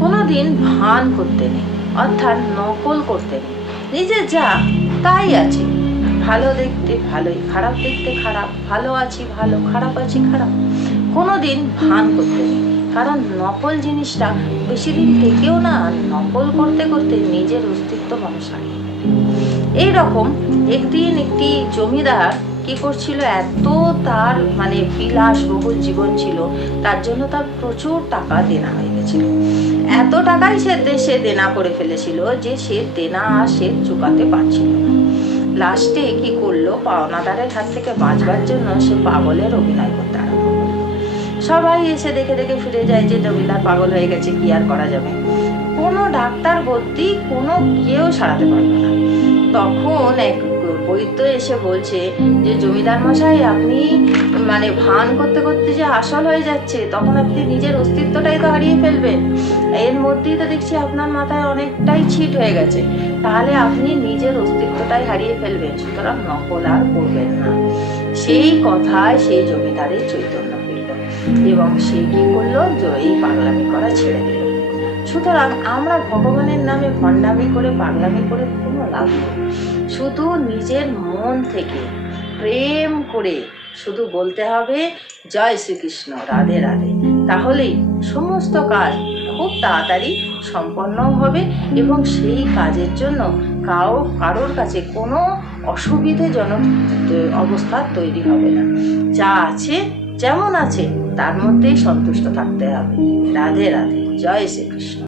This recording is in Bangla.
কোনোদিন ভান করতে নেই, অর্থাৎ নকল করতে নেই। নিজে যা তাই আছে, ভালো দেখতে ভালোই, খারাপ দেখতে খারাপ, ভালো আছি ভালো, খারাপ আছি খারাপ। কোনোদিন ভান করতে নেই, কারণ নকল জিনিসটা বেশি দিন থেকেও না, নকল করতে করতে নিজের অস্তিত্ব মানুষ হারিয়ে ফেলে। এইরকম একদিন একটি জমিদার কি করছিল, এত তার বিলাসবহুল জীবন ছিল, তার জন্য তার প্রচুর টাকা দেনা হয়ে গেছিল। এত টাকাই সে দেশে দেনা করে ফেলেছিল যে সে দেনা সে চুকাতে পারছিল না। লাস্টে কি করলো, পাওনাদারের হাত থেকে বাঁচবার জন্য সে পাগলের অভিনয় করতে আরম্ভ করলো। সবাই এসে দেখে দেখে ফিরে যায় যে জমিদার পাগল হয়ে গেছে, কি আর করা যাবে। কোনো ডাক্তার ভর্তি, কোনো কেউ সারাতে পারলো না। তখন এক বৈদ্য এসে বলছে যে জমিদার মশাই, আপনি ভান করতে করতে যে আসল হয়ে যাচ্ছে, তখন আপনি নিজের অস্তিত্বটাই তো হারিয়ে ফেলবেন। এর মধ্যেই তো দেখছি আপনার মাথায় অনেকটাই ছিট হয়ে গেছে, তাহলে আপনি নিজের অস্তিত্বটাই হারিয়ে ফেলবেন, সুতরাং নকল আর করবেন না। সেই কথায় সেই জমিদারের চৈতন্য ফিরল এবং সে কি করলো, এই পাগলামি করা ছেড়ে দিল। সুতরাং আমরা ভগবানের নামে ভণ্ডামি করে, পাগলামি করে কোনো লাভ নেই। শুধু নিজের মন থেকে প্রেম করে শুধু বলতে হবে জয় শ্রীকৃষ্ণ, রাধে রাধে, তাহলেই সমস্ত কাজ খুব তাড়াতাড়ি সম্পন্ন হবে এবং সেই কাজের জন্য কারোর কাছে কোনো অসুবিধাজনক অবস্থা তৈরি হবে না। যা আছে যেমন আছে তার মধ্যেই সন্তুষ্ট থাকতে হবে। রাধে রাধে, জয় শ্রীকৃষ্ণ।